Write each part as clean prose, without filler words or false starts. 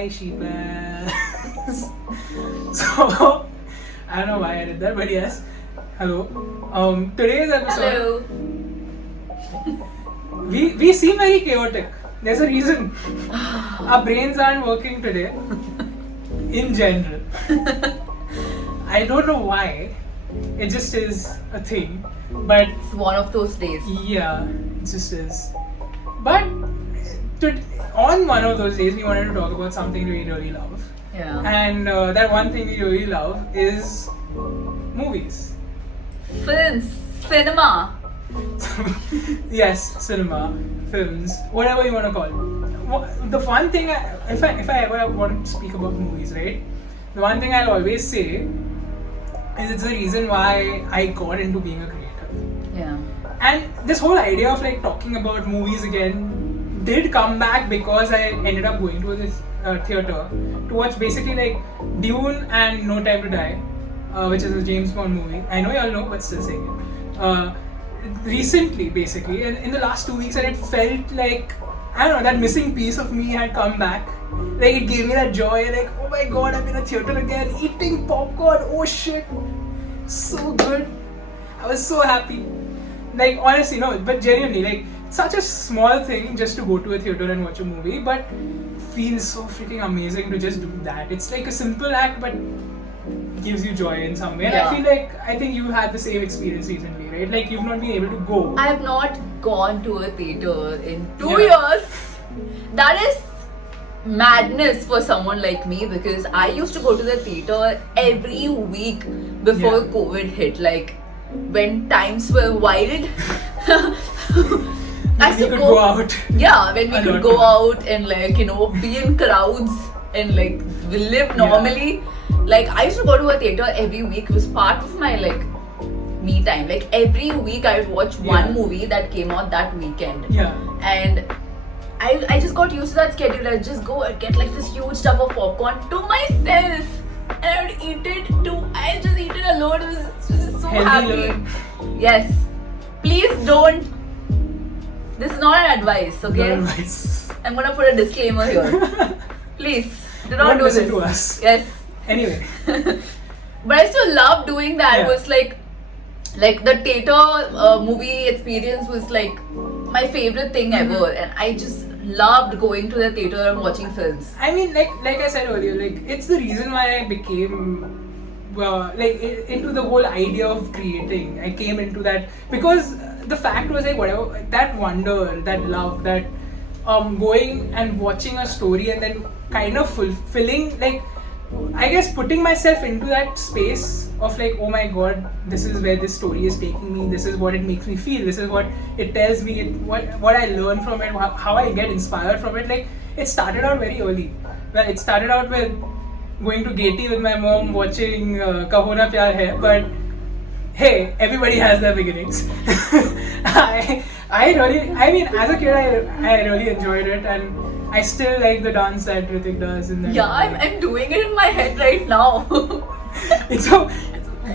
Hi, Sheeples. So, I don't know why I did that, but yes. Hello. Today's episode. Hello. We seem very chaotic. There's a reason. Our brains aren't working today. In general. I don't know why. It just is a thing. But It's one of those days. yeah, it just is. But on one of those days, we wanted to talk about something we really love. Yeah. And that one thing we really love is movies. Films, cinema. Yes, cinema, films, whatever you want to call it. The fun thing, if I ever want to speak about movies, right? The one thing I'll always say is it's the reason why I got into being a creator. Yeah. And this whole idea of like talking about movies again did come back because I ended up going to this theater to watch basically like Dune and No Time to Die, which is a James Bond movie. I know y'all know, but still saying it. Recently, basically, and in the last 2 weeks, and it felt like, I don't know, that missing piece of me had come back. Like, it gave me that joy, like, oh my god, I'm in a theater again, eating popcorn, oh shit, so good. I was so happy. Like, honestly, no, but genuinely, like, such a small thing just to go to a theater and watch a movie, but feels so freaking amazing to just do that. It's like a simple act, but gives you joy in some way. And Yeah. I think you had the same experience recently, right? Like, you've not been able to go. I have not gone to a theater in 2 Yeah. years. That is madness for someone like me because I used to go to the theater every week before Yeah. COVID hit. Like when times were wild. I used You to could go out. Yeah, when we A could lot go more. out and like, be in crowds and like we live normally. Like I used to go to a theater every week. It was part of my like me time. Like every week I would watch one Yeah. movie that came out that weekend. Yeah. And I just got used to that schedule. I'd just go and get like this huge tub of popcorn to myself. And I would eat it too. I just eat it alone. I was just so Healthy happy. living. Yes. Please don't. This is not an advice, okay? Not advice. I'm gonna put a disclaimer here. Please, do not Don't do listen this. to us. Yes. Anyway. But I still love doing that. Yeah. It was like the theater movie experience was like my favorite thing ever, and I just loved going to the theater and watching films. I mean, like I said earlier, like it's the reason why I became into the whole idea of creating. I came into that because the fact was like whatever that wonder, that love, that going and watching a story and then kind of fulfilling, like I guess putting myself into that space of like, oh my god, this is where this story is taking me, this is what it makes me feel, this is what it tells me, what I learn from it, how I get inspired from it. Like it started out very early. Well, it started out with going to Gaiety with my mom watching Kaho Na Pyar Hai, but hey, everybody has their beginnings. I mean, as a kid, I really enjoyed it, and I still like the dance that Ritik does in that. Yeah, I'm doing it in my head right now. It's a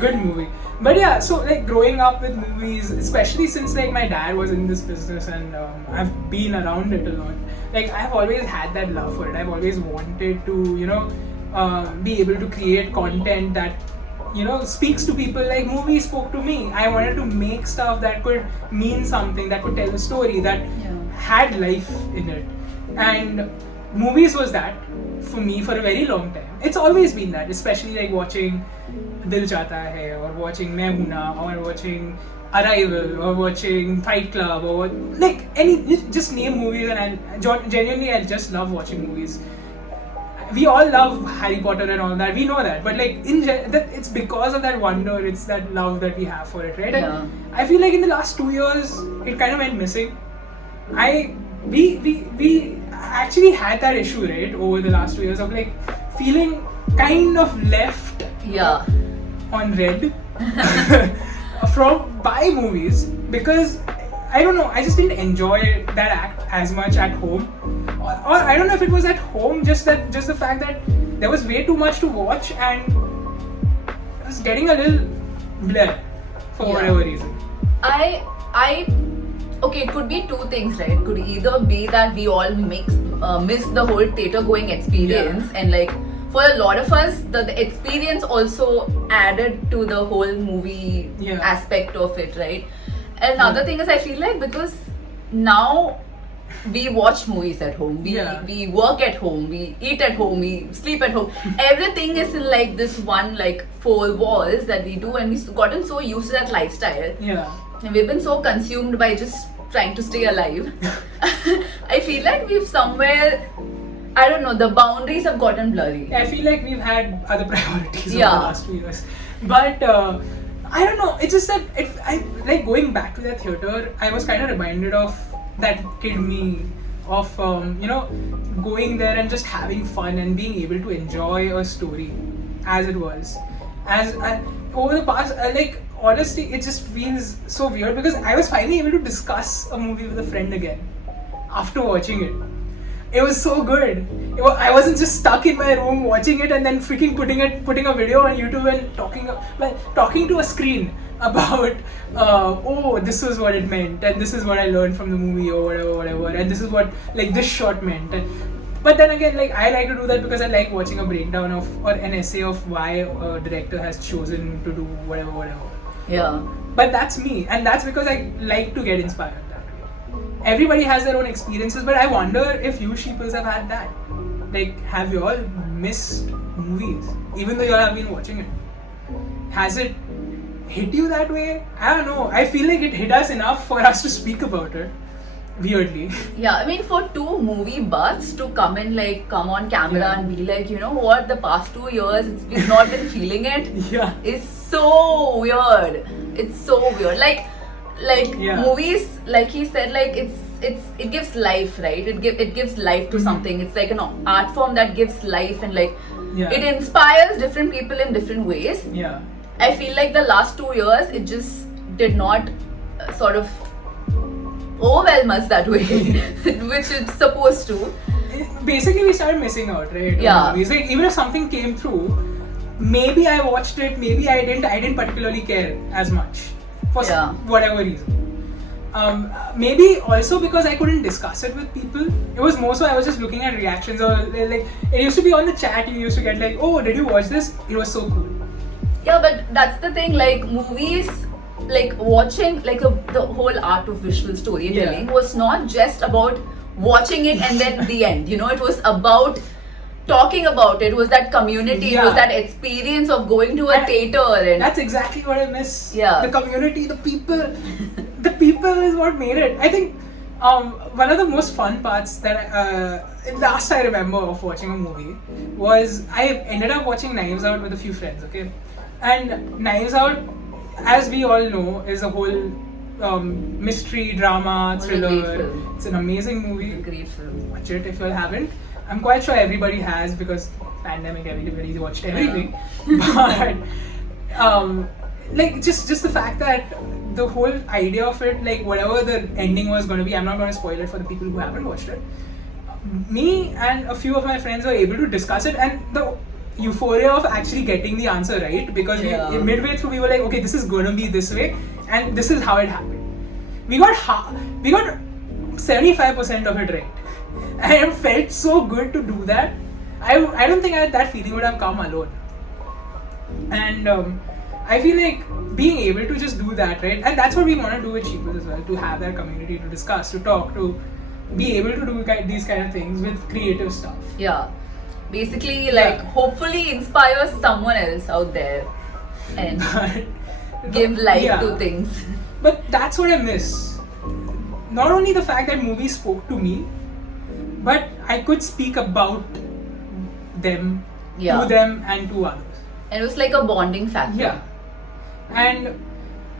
good movie. But yeah, so like growing up with movies, especially since like my dad was in this business and I've been around it a lot. Like I've always had that love for it. I've always wanted to, be able to create content that speaks to people. Like movies spoke to me. I wanted to make stuff that could mean something, that could tell a story, that had life in it. And movies was that for me for a very long time. It's always been that, especially like watching Dil Chahta Hai or watching Main Hoon Na or watching Arrival or watching Fight Club or like just name movies, and genuinely I just love watching movies. We all love Harry Potter and all that, we know that, but like it's because of that wonder, it's that love that we have for it, right? Yeah. And I feel like in the last 2 years it kind of went missing. We actually had that issue, right, over the last 2 years of like feeling kind of left Yeah. on red by movies, because I don't know, I just didn't enjoy that act as much at home, or I don't know if it was at home, just the fact that there was way too much to watch and it was getting a little bleh for whatever reason. I okay, it could be two things, right? It could either be that we all miss the whole theater going experience, and like for a lot of us, the experience also added to the whole movie aspect of it, right? And another thing is, I feel like because now we watch movies at home, we work at home, we eat at home, we sleep at home. Everything is in like this one like four walls that we do, and we've gotten so used to that lifestyle. Yeah. And we've been so consumed by just trying to stay alive. I feel like we've somewhere, I don't know, the boundaries have gotten blurry. I feel like we've had other priorities over the last 2 years. But I don't know, it's just that I like going back to that theater, I was kind of reminded of that kid me, of going there and just having fun and being able to enjoy a story as it was. Over the past, like honestly, it just feels so weird because I was finally able to discuss a movie with a friend again after watching it. It was so good. I wasn't just stuck in my room watching it and then freaking putting a video on YouTube and talking to a screen about this is what it meant and this is what I learned from the movie or whatever, and this is what like this shot meant. But then again, like I like to do that because I like watching a breakdown of or an essay of why a director has chosen to do whatever. Yeah. But that's me, and that's because I like to get inspired that way. Everybody has their own experiences, but I wonder if you Sheeples have had that. Like, have you all missed movies, even though you all have been watching it? Has it hit you that way? I don't know. I feel like it hit us enough for us to speak about it. Weirdly. Yeah, I mean, for two movie buffs to come on camera and be like, you know what, the past 2 years we've not been feeling it. Yeah. It's so weird. It's so weird. Like movies, like he said, like it gives life, right? It gives life to something. It's like an art form that gives life, and like it inspires different people in different ways. Yeah. I feel like the last 2 years it just did not sort of overwhelm us that way, which it's supposed to. Basically, we started missing out, right? Yeah. Movies. Like, even if something came through, maybe I watched it, maybe I didn't. I didn't particularly care as much for whatever reason. Maybe also because I couldn't discuss it with people. It was more so I was just looking at reactions, or like it used to be on the chat. You used to get like, "Oh, did you watch this? It was so cool." Yeah, but that's the thing. Like movies, like watching, like the whole art of visual storytelling was not just about watching it and then the end. You know, it was about talking about it. It was that community. It was that experience of going to a theater, and that's exactly what I miss. Yeah, the community, the people. The people is what made it. I think one of the most fun parts that last I remember of watching a movie was I ended up watching Knives Out with a few friends. Okay, and Knives Out, as we all know, is a whole mystery, drama, thriller. It's an amazing movie. Great film. Watch it if you all haven't. I'm quite sure everybody has because pandemic, everybody's watched everything. But like just the fact that the whole idea of it, like whatever the ending was going to be, I'm not going to spoil it for the people who haven't watched it. Me and a few of my friends were able to discuss it, and the euphoria of actually getting the answer right, because we, midway through we were like, okay, this is going to be this way and this is how it happened. We got 75% of it right, and it felt so good to do that. I don't think that feeling would have come alone, and I feel like being able to just do that, right, and that's what we want to do with Sheeples as well, to have that community, to discuss, to talk, to be able to do these kind of things with creative stuff. Yeah. Basically, like, hopefully inspire someone else out there and give life to things. But that's what I miss. Not only the fact that movies spoke to me, but I could speak about them, to them and to others. And it was like a bonding factor. Yeah. And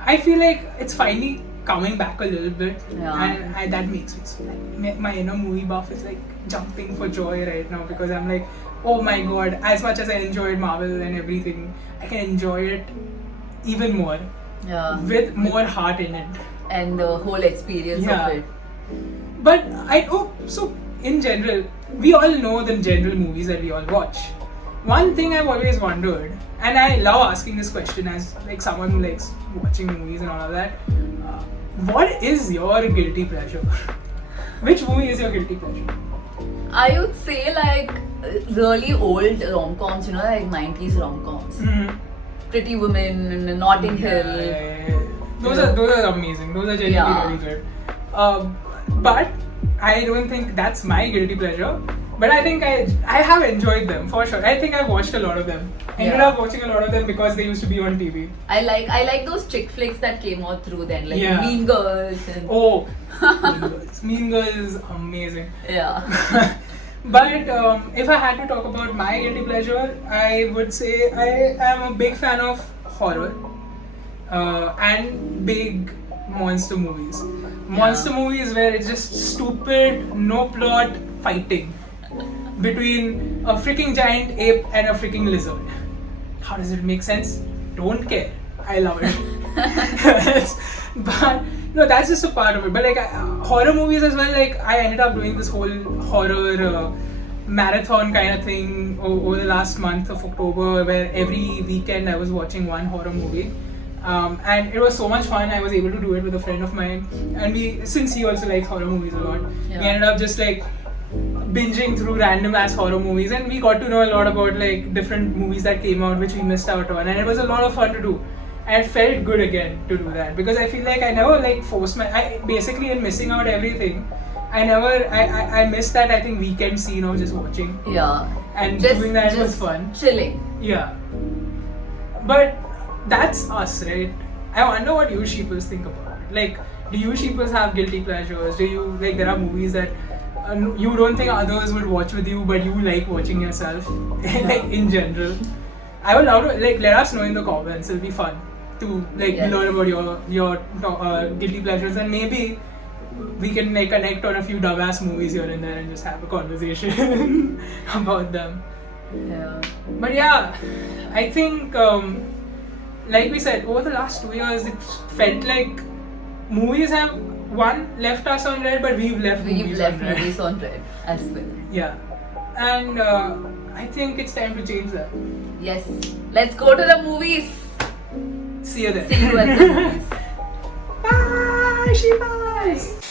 I feel like it's finally coming back a little bit, and that makes me so like, my inner movie buff is like jumping for joy right now, because I'm like, oh my god, as much as I enjoyed Marvel and everything, I can enjoy it even more, with more heart in it, and the whole experience of it. But so in general, we all know the general movies that we all watch. One thing I've always wondered, and I love asking this question as like someone who likes watching movies and all of that, what is your guilty pleasure? Which movie is your guilty pleasure? I would say like really old rom-coms, like 90s rom-coms. Mm-hmm. Pretty Women, Notting Hill. Yeah. Those are amazing. Those are genuinely really good. But I don't think that's my guilty pleasure. But I think I have enjoyed them for sure. I think I've watched a lot of them. Ended up watching a lot of them because they used to be on TV. I like those chick flicks that came out through then, like Mean Girls and Mean Girls. Mean Girls is amazing. Yeah. But if I had to talk about my guilty pleasure, I would say I am a big fan of horror and big monster movies. Monster movies where it's just stupid, no plot fighting between a freaking giant ape and a freaking lizard. How does it make sense? Don't care. I love it. But no, that's just a part of it. But like horror movies as well, like I ended up doing this whole horror marathon kind of thing over the last month of October, where every weekend I was watching one horror movie. And it was so much fun. I was able to do it with a friend of mine, and since he also likes horror movies a lot, we ended up just like binging through random ass horror movies, and we got to know a lot about like different movies that came out which we missed out on, and it was a lot of fun to do. And it felt good again to do that, because I feel like I never like forced basically in missing out everything, I missed that I think weekend scene of just watching. Yeah. And doing that was fun. Chilling. Yeah. But that's us, right? I wonder what you Sheeples think about it. Like, do you Sheeples have guilty pleasures? Do you like there are movies that you don't think others would watch with you, but you like watching yourself, like in general? I would love to like let us know in the comments. It'll be fun to like learn about your guilty pleasures, and maybe we can like connect on a few dumbass movies here and there and just have a conversation about them. Yeah. But yeah, I think like we said, over the last 2 years, it felt like movies have left us on red, but we've left movies on red as well. Yeah, and I think it's time to change that. Yes, let's go to the movies. See you there. See you at the movies. Bye, Sheeples.